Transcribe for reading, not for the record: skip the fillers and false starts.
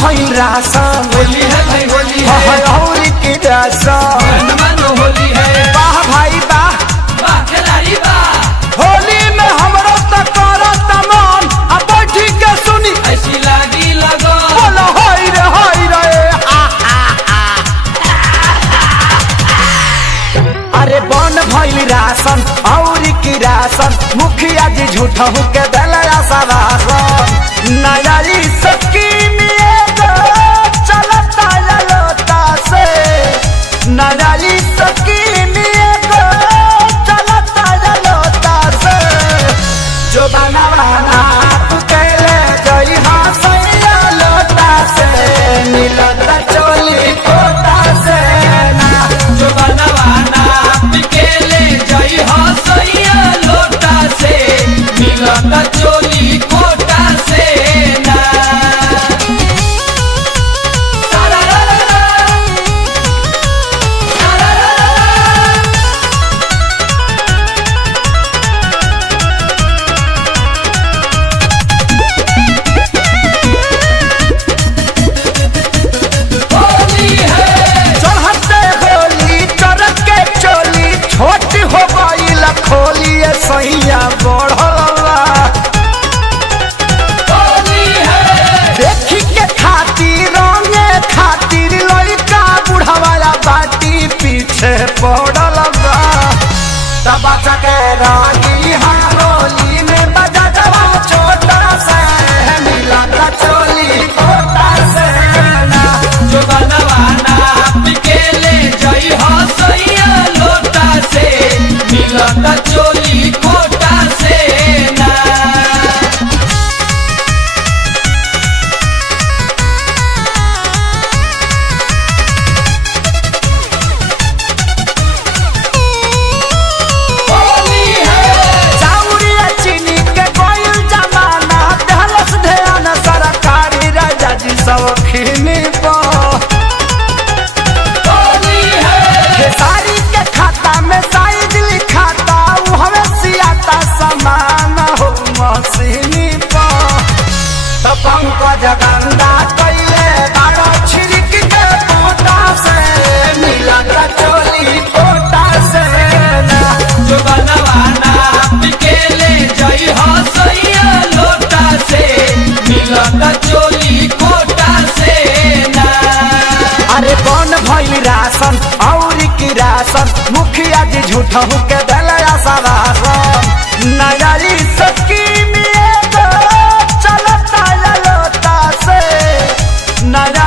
भइल राशन होली है भाई होली है और की राशन मानो होली है वाह भाई वाह वाह खिलाड़ी वाह होली में हमरो तो करत मन अब बैठी के सुनी ऐसी लागी लगो बोलो हाय रे अरे बन भइल राशन और की राशन मुखिया जी झूठा के दलया सरासन नया स्कीम चलता ललोता से नया स्कीम चलता ललोता से जो बनावाना तू कहले जई हाँ सैया लोटा से मिलता चोली कोटा से ना जो बनवाना पिकेले जई हो सैया लोटा से मिलता चोली कोटा से ना होली है चढ़ते होली चढ़ के चोली छोटी हो गई खोलिए सैया बढ़ला होली है देखी के खातिर रंगे खातिर लड़का बुढ़ावाला बाटी पीछे पड़ल बा दबा के रागी हाँ होली में बजा दवा छोटा से मिला चोली कोटा से ना जो बनवाना पिकेले जई हो सैया लोटा से मिलता चोली कोटा से ना होली है चाउरिया चीनी के कोयल जमाना दहलस ध्यान सरकारी राजा जी सौखीनी होली है खेसारी के खाता में साइज लिखाता उ हमें सियाता समान हो मशीनी तो पंकज गंदा कैले बारो छिड़क के कोटा से मिलता चोली कोटा से ना जो बनवाना पिकेले जई हो सैया लोटा से मिलता चोली कोटा से ना अरे कौन भइल राशन और की राशन मुखिया जी झूठा के दलया सरासन नया स्कीम चलता ललोता से नया